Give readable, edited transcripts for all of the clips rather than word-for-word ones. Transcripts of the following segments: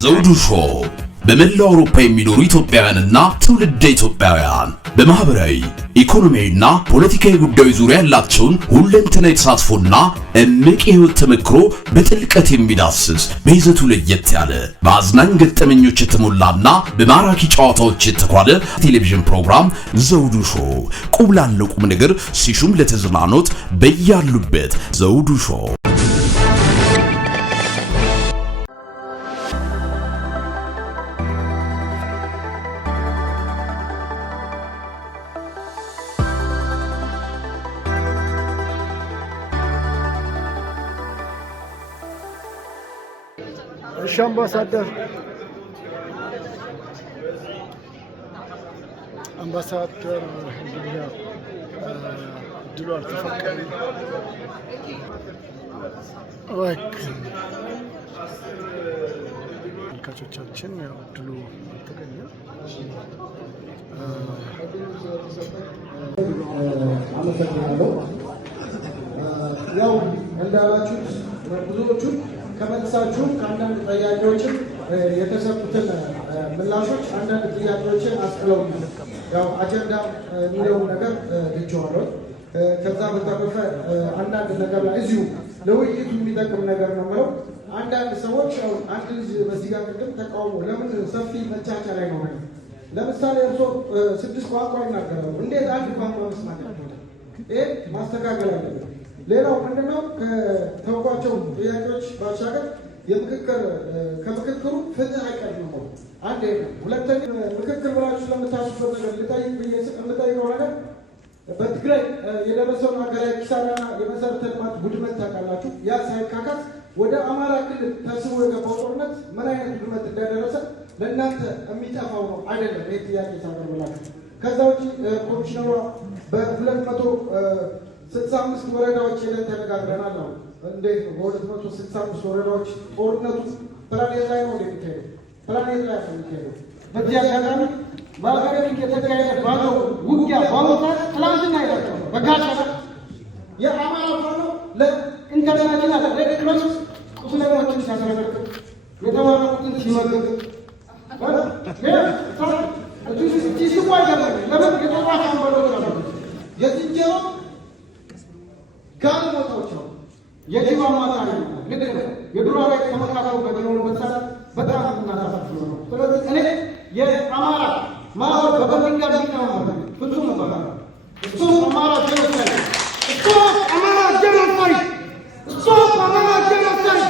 ዘውዱ ሾው በመላው አውሮፓ የሚኖሩ ኢትዮጵያውያንና ትውልደ ኢትዮጵያውያን በማህበራዊ ኢኮኖሚያዊና ፖለቲካዊ ጉዳዮች ዙሪያ ያላቸውን ሁለንተናዊ ተሳትፎና እምቅ የህይወት ተመክሮ በጥልቀት የሚዳስስ በይዘቱ ለየት ያለ በአዝናኝ ገጠመኞች የተሞላና በማራኪ ጨዋታዎች የተኳለ ቴሌቪዥን ፕሮግራም ዘውዱ ሾው ቁም ላለው ቁም ነገር ሲሹም ለተዝናኖት በያሉበት ዘውዱ ሾው አምባሳደር እንግዲህ ድሉ አልተፈቀደም። ተመልካቾቻችን ያው ድሉ አልተገኘም። አመሰግናለሁ። ያው እንዳላችሁት ብዙዎቹ ከመልሳችሁ ከአንዳንድ ጥያቄዎችን የተሰጡትን ምላሾች አንዳንድ ጥያቄዎችን አስጥለው ያው አጀንዳ የሚለውን ነገር ልጅዋለሁ። ከዛ በተረፈ አንዳንድ ነገር ላይ እዚሁ ለውይይቱ የሚጠቅም ነገር ነው የምለው። አንዳንድ ሰዎች ያው አንድ ልጅ በዚህ ጋር ቅድም ተቃውሞ ለምን ሰፊ መቻቻ ላይ ነው ማለት ለምሳሌ እርሶ 6 ቋንቋ ይናገራሉ። እንዴት አንድ ቋንቋ መስማት ያለው? ይሄ ማስተካከል አለበት። ሌላው ምንድነው ከተውቋቸው ጥያቄዎች ባሻገር ከምክክሩ ፍትህ አይቀርም ነው አንድ ነው። ሁለተኛ ምክክር ብላችሁ ስለምታስቡት ነገር የምጠይቀው ነገር በትግራይ የደረሰውን ሀገራዊ ኪሳራና የመሰረተ ልማት ውድመት ታውቃላችሁ። ያ ሳይካካት ወደ አማራ ክልል ተስቦ የገባው ጦርነት ምን አይነት ውድመት እንዳደረሰ ለእናንተ የሚጠፋው ነው አይደለም። ይህ ጥያቄ ሳቀርብላችሁ ከዛ ውጭ ኮሚሽነሯ በ265 ወረዳዎች ሄደን ተነጋግረናል ነው። እንዴት ነው በ265 ወረዳዎች ጦርነቱ ፕላኔት ላይ ነው የሚካሄደው? ፕላኔት ላይ ነው የሚካሄደው። በዚህ አጋጣሚ በሀገሪቱ የተካሄደ ባለው ውጊያ ባወጣት ትላንትና ይላቸው በጋሻ የአማራ ፋኖ ለኢንተርናሽናል ሬድ ክሮስ ቁስለኞችን ሲያስረክብ የተማረኩትን ሲመግብ ሲስቁ አይገባም። ለምን የተባሽ አንበሎች አሉ የዝንጀሮ ጋር ሞቶች ነው የጅብ አማካሪ ልክ ነው። የዱር አራዊት ተመካከሩ በሚሆኑበት ሰዓት በጣም እናሳፍሩ ነው። ስለዚህ እኔ የአማራ ማህበር በበርሚንጋ ቢታው ነው ፍጹም ነው እሱ አማራ ጀኖሳይድ እሱ አማራ ጀኖሳይድ እሱ አማራ ጀኖሳይድ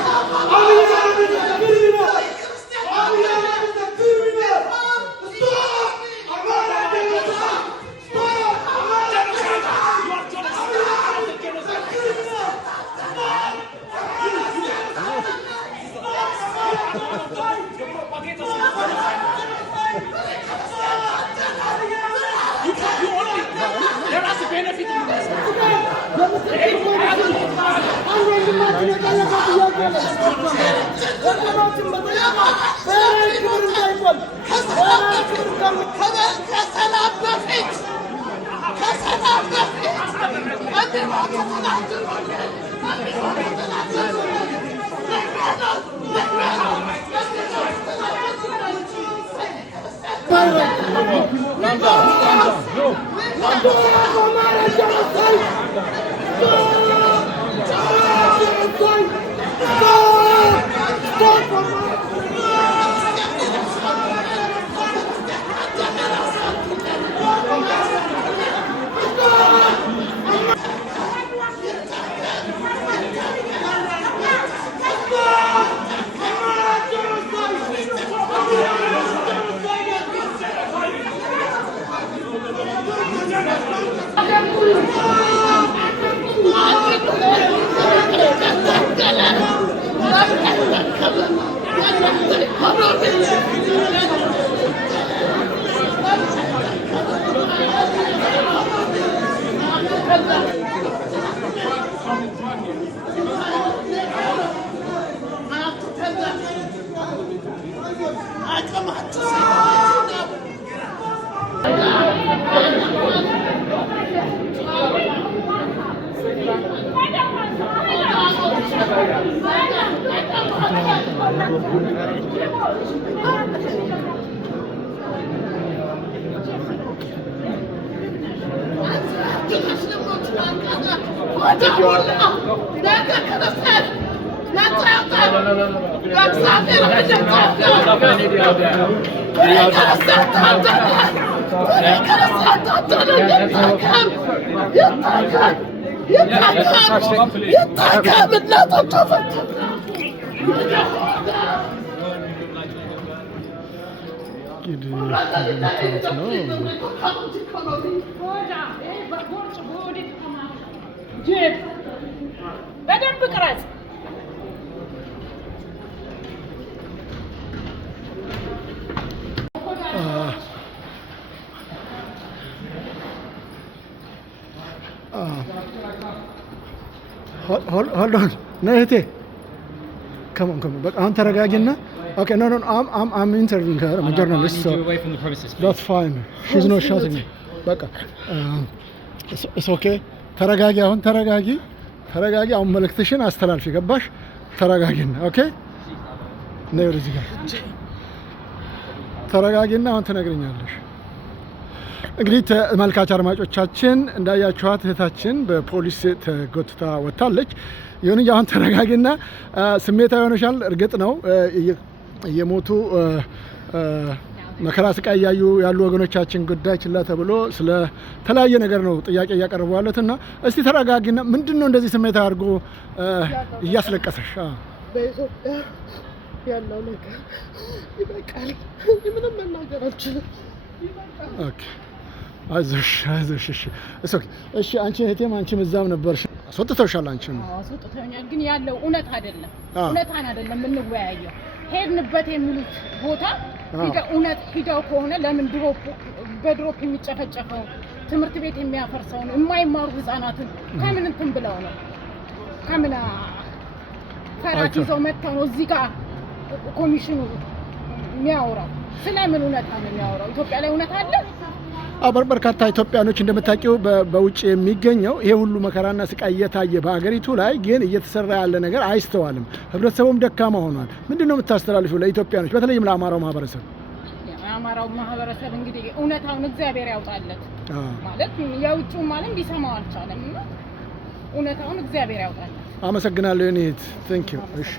በደንብ ቅረጽ። hold on ነይ እህቴ come on በቃ አሁን ተረጋጊና okay no I'm interviewing her I'm a journalist so away from the premises, please. that's fine she's not shouting በቃ it's okay ተረጋጊ አሁን ተረጋጊ አሁን መልእክትሽን አስተላልፊ ገባሽ ተረጋጊና ኦኬ ነይ ወደዚህ ጋር ተረጋጊና አሁን ትነግሪኛለሽ እንግዲህ ተመልካች አድማጮቻችን እንዳያችኋት እህታችን በፖሊስ ተጎትታ ወጣለች ይሁን እንጂ አሁን ተረጋጊና ስሜታዊ ሆነሻል እርግጥ ነው የሞቱ መከራ ስቃይ ያሉ ወገኖቻችን ጉዳይ ችላ ተብሎ ስለ ተለያየ ነገር ነው ጥያቄ እያቀረቡ ያሉትና እስቲ ተረጋጊና ምንድነው እንደዚህ ስሜታዊ አድርጎ እያስለቀሰሽ በኢትዮጵያ ያለው ነገር ይበቃል ምንም መናገር አልችልም ኦኬ አይዞሽ እሺ አንቺ እህቴም አንቺም እዛም ነበርሽ አስወጥተውሻል አንቺም አስወጥተውኛል ግን ያለው እውነት አይደለም የምንወያየው ሄድንበት የሚሉት ቦታ ሂደው ከሆነ ለምን በድሮፕ የሚጨፈጨፈው ትምህርት ቤት የሚያፈርሰውን የማይማሩ ህፃናትን ከምን እንትን ብለው ነው ከምን ፈራት ይዘው መጥተው ነው እዚህ ጋር ኮሚሽኑ የሚያወራው ስለምን እውነት ነው የሚያወራው ኢትዮጵያ ላይ እውነት አለ በርካታ ኢትዮጵያኖች እንደምታውቂው በውጭ የሚገኘው ይሄ ሁሉ መከራና ስቃይ እየታየ በአገሪቱ ላይ ግን እየተሰራ ያለ ነገር አይስተዋልም ህብረተሰቡም ደካማ ሆኗል ምንድነው የምታስተላልፊው ለኢትዮጵያኖች በተለይም ለአማራው ማህበረሰብ እንግዲህ እውነታውን እግዚአብሔር ያውጣለት ማለት የውጭው ማለት ሊሰማው አልቻለም እውነታውን እግዚአብሔር ያውጣለት አመሰግናለሁ እኔ ቴንክ ዩ እሺ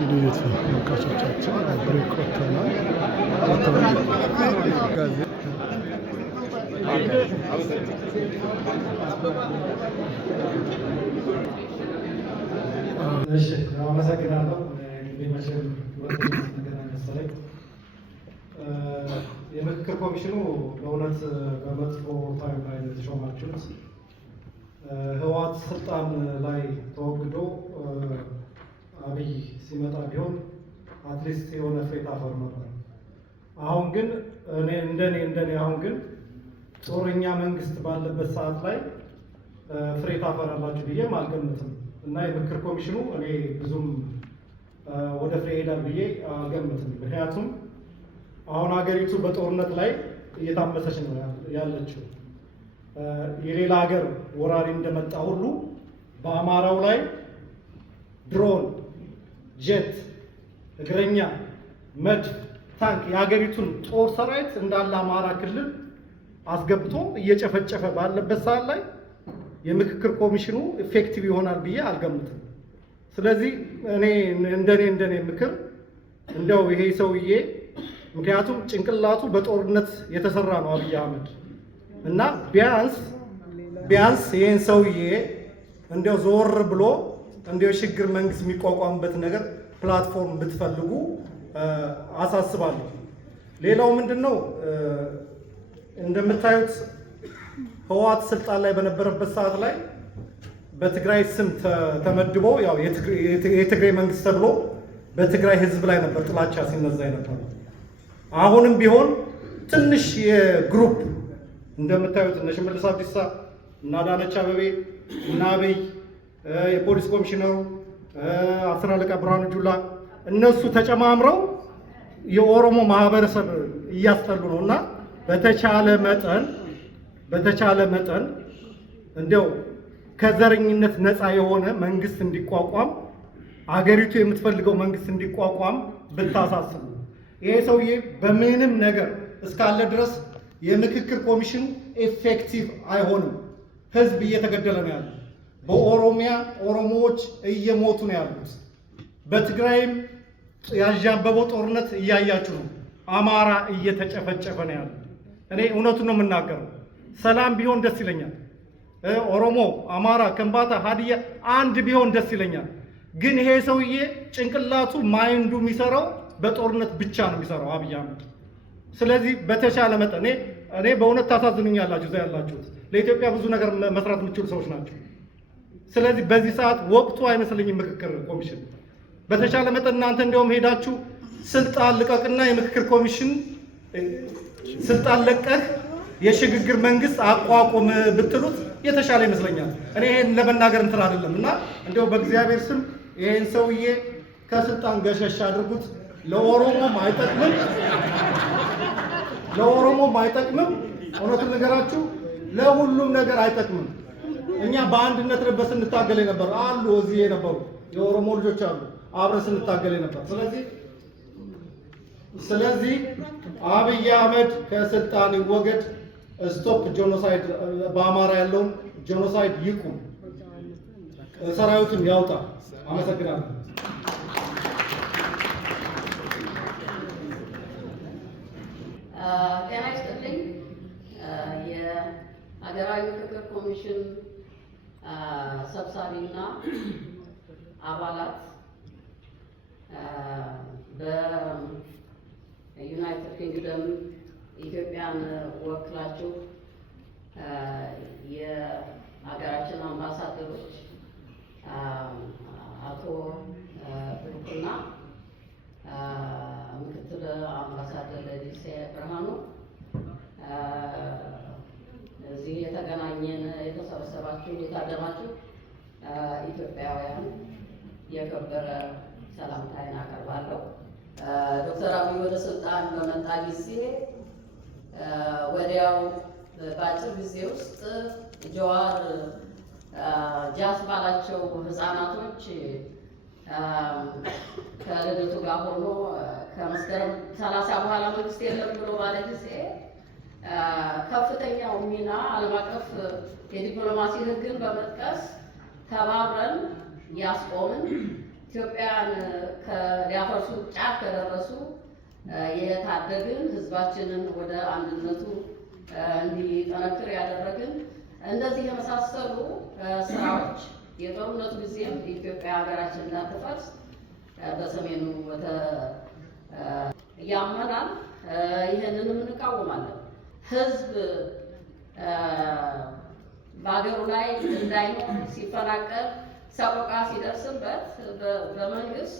እንዴት ተመልካቾቻችን ብሬክ ወጥተናል እሺ አመሰግናለሁ እንግዲህ መቼም የምክክር ኮሚሽኑ በእውነት በመጥፎ ታይም ላይ የተሾማችሁት ህወሓት ስልጣን ላይ ተወግዶ አብይ ሲመጣ ቢሆን አትሊስት የሆነ ፍሬ ታፈር ነበር አሁን ግን እንደኔ አሁን ግን ጦረኛ መንግስት ባለበት ሰዓት ላይ ፍሬ ታፈራላችሁ ብዬ አልገምትም እና የምክክር ኮሚሽኑ እኔ ብዙም ወደ ፍሬ ሄዳል ብዬ አልገምትም ምክንያቱም አሁን ሀገሪቱ በጦርነት ላይ እየታመሰች ነው ያለችው የሌላ ሀገር ወራሪ እንደመጣ ሁሉ በአማራው ላይ ድሮን ጀት እግረኛ መድፍ ታንክ የሀገሪቱን ጦር ሰራዊት እንዳለ አማራ ክልል አስገብቶ እየጨፈጨፈ ባለበት ሰዓት ላይ የምክክር ኮሚሽኑ ኢፌክቲቭ ይሆናል ብዬ አልገምትም ስለዚህ እኔ እንደኔ ምክር እንደው ይሄ ሰውዬ ምክንያቱም ጭንቅላቱ በጦርነት የተሰራ ነው አብይ አህመድ እና ቢያንስ ይሄን ሰውዬ እንደው ዞር ብሎ እንደው ሽግግር መንግስት የሚቋቋምበት ነገር ፕላትፎርም ብትፈልጉ አሳስባለሁ ሌላው ምንድነው እንደምታዩት ህወሓት ስልጣን ላይ በነበረበት ሰዓት ላይ በትግራይ ስም ተመድቦ ያው የትግራይ መንግስት ተብሎ በትግራይ ህዝብ ላይ ነበር ጥላቻ ሲነዛ የነበረው አሁንም ቢሆን ትንሽ የግሩፕ እንደምታዩት እነ ሽመልስ አብዲሳ እና አዳነች አቤቤ እና አብይ የፖሊስ ኮሚሽነሩ አስር አለቃ ብርሃኑ ጁላ እነሱ ተጨማምረው የኦሮሞ ማህበረሰብ እያስጠሉ ነውና በተቻለ መጠን እንደው ከዘረኝነት ነፃ የሆነ መንግስት እንዲቋቋም አገሪቱ የምትፈልገው መንግስት እንዲቋቋም ብታሳስቡ። ይሄ ሰውዬ በምንም ነገር እስካለ ድረስ የምክክር ኮሚሽኑ ኤፌክቲቭ አይሆንም። ህዝብ እየተገደለ ነው ያለው። በኦሮሚያ ኦሮሞዎች እየሞቱ ነው ያሉት። በትግራይም ያዣበበው ጦርነት እያያችሁ ነው። አማራ እየተጨፈጨፈ ነው ያለው። እኔ እውነቱን ነው የምናገረው። ሰላም ቢሆን ደስ ይለኛል። ኦሮሞ፣ አማራ፣ ከምባታ፣ ሀዲያ አንድ ቢሆን ደስ ይለኛል። ግን ይሄ ሰውዬ ጭንቅላቱ ማይንዱ የሚሰራው በጦርነት ብቻ ነው የሚሰራው አብይ አህመድ። ስለዚህ በተሻለ መጠን እኔ በእውነት ታሳዝኑኛላችሁ። እዛ ያላችሁት ለኢትዮጵያ ብዙ ነገር መስራት የምትችሉ ሰዎች ናቸው። ስለዚህ በዚህ ሰዓት ወቅቱ አይመስለኝም ምክክር ኮሚሽን። በተሻለ መጠን እናንተ እንዲያውም ሄዳችሁ ስልጣን ልቀቅና የምክክር ኮሚሽን ስልጣን ለቀህ የሽግግር መንግስት አቋቁም ብትሉት የተሻለ ይመስለኛል። እኔ ይሄን ለመናገር እንትን አይደለም እና እንዲያው በእግዚአብሔር ስም ይሄን ሰውዬ ከስልጣን ገሸሽ አድርጉት። ለኦሮሞም አይጠቅምም። እውነቱን ነገራችሁ ለሁሉም ነገር አይጠቅምም። እኛ በአንድነት ነበር ስንታገል ነበር አሉ እዚህ የነበሩ የኦሮሞ ልጆች አሉ አብረን ስንታገል ነበር። ስለዚህ አብይ አህመድ ከስልጣን ይወገድ። ስቶፕ ጄኖሳይድ፣ በአማራ ያለውን ጄኖሳይድ ይቁም፣ ሰራዊቱን ያውጣ። አመሰግናለሁ። ጤና ይስጥልኝ። የሀገራዊ ምክክር ኮሚሽን ሰብሳቢና አባላት፣ በዩናይትድ ኪንግደም ኢትዮጵያን ወክላችሁ የሀገራችን አምባሳደሮች አቶ ብሩክና ምክትል አምባሳደር ለዲሴ ብርሃኑ፣ እዚህ የተገናኘን የተሰበሰባችሁ የታደማችሁ ኢትዮጵያውያን የከበረ ሰላምታዬን አቀርባለሁ። ዶክተር አብይ ወደ ስልጣን በመጣ ጊዜ ወዲያው በአጭር ጊዜ ውስጥ ጀዋር ጃስ ባላቸው ህፃናቶች ከልደቱ ጋር ሆኖ ከመስከረም 30 በኋላ መንግስት የለም ብሎ ባለ ጊዜ ከፍተኛው ሚና ዓለም አቀፍ የዲፕሎማሲ ህግን በመጥቀስ ተባብረን ያስቆምን፣ ኢትዮጵያን ሊያፈርሱ ጫፍ ከደረሱ የታደግን፣ ህዝባችንን ወደ አንድነቱ እንዲጠነክር ያደረግን፣ እንደዚህ የመሳሰሉ ስራዎች የጦርነቱ ጊዜም ኢትዮጵያ ሀገራችን እንዳትፈርስ በሰሜኑ ያመናል። ይህንንም እንቃወማለን። ህዝብ በሀገሩ ላይ እንዳይኖር ሲፈናቀል፣ ሰቆቃ ሲደርስበት በመንግስት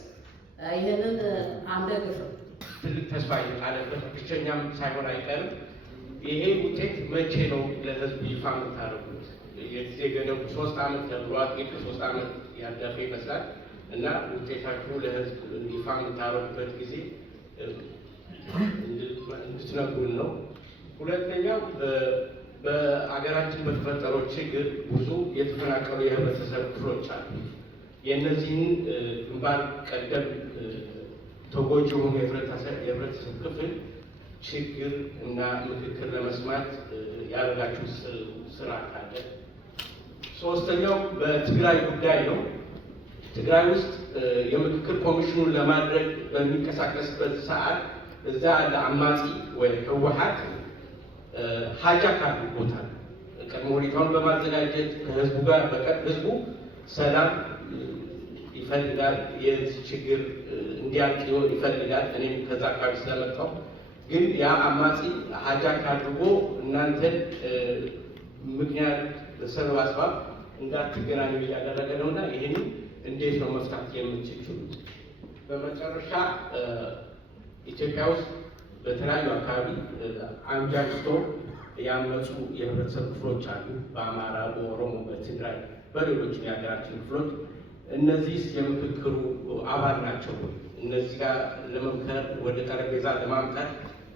ይህንን አንደግፍም። ትልቅ ተስፋ የጣለበት ብቸኛም ሳይሆን አይቀርም። ይሄ ውጤት መቼ ነው ለህዝብ ይፋ የምታደርጉት? የጊዜ ገደቡ 3 ዓመት ተብሏል። ግን ከ3 ዓመት ያለፈ ይመስላል እና ውጤታችሁ ለህዝብ ይፋ የምታደርጉበት ጊዜ እንድትነግሩን ነው። ሁለተኛው በአገራችን በተፈጠረው ችግር ብዙ የተፈናቀሉ የህብረተሰብ ክፍሎች አሉ። የእነዚህን ግንባር ቀደም ተጎጂ የሆኑ የህብረተሰብ ክፍል ችግር እና ምክክር ለመስማት ያደረጋችሁ ስራ ካለ። ሶስተኛው በትግራይ ጉዳይ ነው። ትግራይ ውስጥ የምክክር ኮሚሽኑን ለማድረግ በሚንቀሳቀስበት ሰዓት እዛ ያለ አማጺ ወይ ህወሓት ሃጃክ አድርጎታል። ቅድመ ሁኔታውን በማዘጋጀት ከህዝቡ ጋር ህዝቡ ሰላም ይፈልጋል፣ የዚህ ችግር እንዲያልቅ ይፈልጋል። እኔም ከዛ አካባቢ ስለመጣሁ ግን ያ አማጺ ሃጃክ አድርጎ እናንተን ምክንያት በሰበብ አስባብ እንዳትገናኙ እያደረገ ነውና ይህን እንዴት ነው መፍታት የምትችሉት? በመጨረሻ ኢትዮጵያ ውስጥ በተለያዩ አካባቢ አንጃጅቶ ያመፁ የህብረተሰብ ክፍሎች አሉ። በአማራ፣ በኦሮሞ፣ በትግራይ፣ በሌሎችም የሀገራችን ክፍሎች። እነዚህ የምክክሩ አባል ናቸው። እነዚህ ጋር ለመምከር ወደ ጠረጴዛ ለማምጣት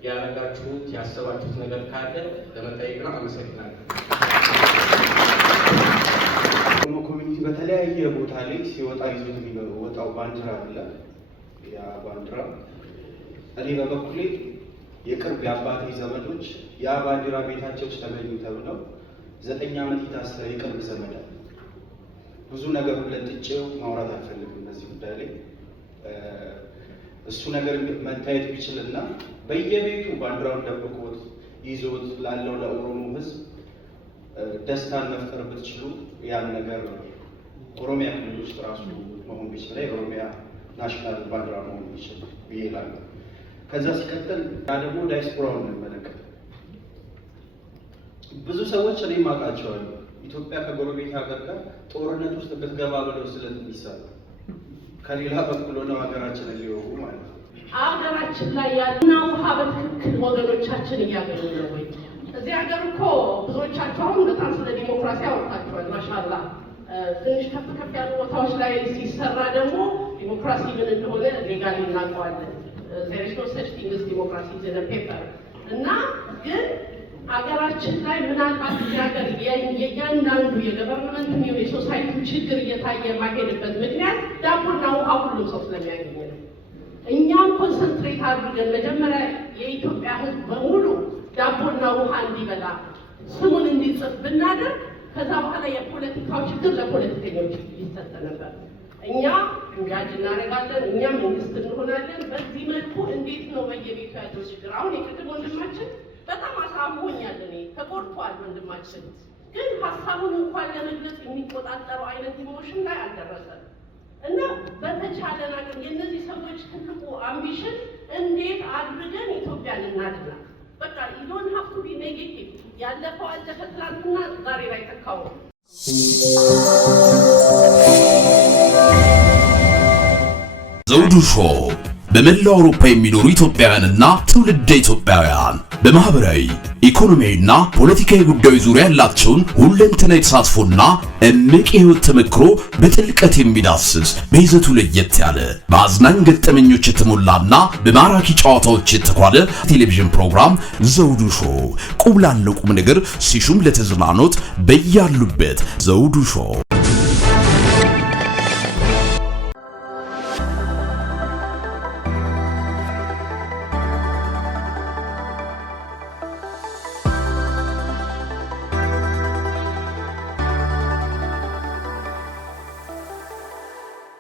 ያደረጋችሁት ያሰባችሁት ነገር ካለ ለመጠየቅ ነው። አመሰግናለሁ። ኦሮሞ ኮሚኒቲ በተለያየ ቦታ ላይ ሲወጣ ይዞት የሚወጣው ባንዲራ አለ። ያ ባንዲራ እኔ በበኩሌ የቅርብ የአባቴ ዘመዶች ያ ባንዲራ ቤታቸው ውስጥ ተገኙ ተብለው 9 ዓመት የታሰረ የቅርብ ዘመድ አለ። ብዙ ነገር ለጥጬው ማውራት አልፈልግም በዚህ ጉዳይ ላይ። እሱ ነገር መታየት ቢችልና በየቤቱ ባንዲራውን ደብቆት ይዞት ላለው ለኦሮሞ ሕዝብ ደስታን መፍጠር ብትችሉ ያን ነገር ኦሮሚያ ክልል ውስጥ ራሱ መሆን ቢችል የኦሮሚያ ናሽናል ባንዲራ መሆን ቢችል ብዬ እላለሁ። ከዛ ሲቀጥል ደግሞ ዳያስፖራውን እንመለከት። ብዙ ሰዎች እኔም አውቃቸዋለሁ ኢትዮጵያ ከጎረቤት ሀገር ጋር ጦርነት ውስጥ ብትገባ ብለው ስለሚሰራ ከሌላ በኩል ሆነው ሀገራችንን ሊወጉ ማለት ነው። ሀገራችን ላይ ያለና ውሃ በትክክል ወገኖቻችን እያገኙ ነው ወይ? እዚህ ሀገር እኮ ብዙዎቻቸው አሁን በጣም ስለ ዲሞክራሲ አወርታቸዋል። ማሻላ ትንሽ ከፍ ከፍ ያሉ ቦታዎች ላይ ሲሰራ ደግሞ ዲሞክራሲ ምን እንደሆነ ሌጋሊ እናውቀዋለን። there is no such thing as democracy in a paper እና ግን ሀገራችን ላይ ምናልባት ሀገር የእያንዳንዱ የገቨርንመንት ነው የሶሳይቲ ችግር እየታየ ማሄድበት ምክንያት ዳቦና ውሃ ሁሉም ሰው ስለሚያገኝ ነው። እኛም ኮንሰንትሬት አድርገን መጀመሪያ የኢትዮጵያ ሕዝብ በሙሉ ዳቦና ውሃ እንዲበላ ስሙን እንዲጽፍ ብናደርግ ከዛ በኋላ የፖለቲካው ችግር ለፖለቲከኞች ይሰጥ ነበር። እኛ እንጋጅ እናደርጋለን፣ እኛ መንግስት እንሆናለን። በዚህ መልኩ እንዴት ነው በየቤቱ ያለው ችግር? አሁን የቅድም ወንድማችን በጣም አሳምሆኛል። እኔ ተቆርጧል ወንድማችን፣ ግን ሀሳቡን እንኳን ለመግለጽ የሚቆጣጠረው አይነት ኢሞሽን ላይ አልደረሰም። እና በተቻለ ነገር የእነዚህ ሰዎች ትልቁ አምቢሽን እንዴት አድርገን ኢትዮጵያን እናድናት። በቃ you don't have to be negative። ያለፈው አለፈ፣ ትላንትና ዛሬ ላይ ተካው። ዘውዱ ሾው በመላው አውሮፓ የሚኖሩ ኢትዮጵያውያንና ትውልደ ኢትዮጵያውያን በማህበራዊ ኢኮኖሚያዊና ፖለቲካዊ ጉዳዮች ዙሪያ ያላቸውን ሁለንተናዊ ተሳትፎና እምቅ የህይወት ተመክሮ በጥልቀት የሚዳስስ በይዘቱ ለየት ያለ በአዝናኝ ገጠመኞች የተሞላና በማራኪ ጨዋታዎች የተኳለ ቴሌቪዥን ፕሮግራም ዘውዱ ሾው። ቁም ላለው ቁም ነገር ሲሹም ለተዝናኖት በያሉበት ዘውዱ ሾው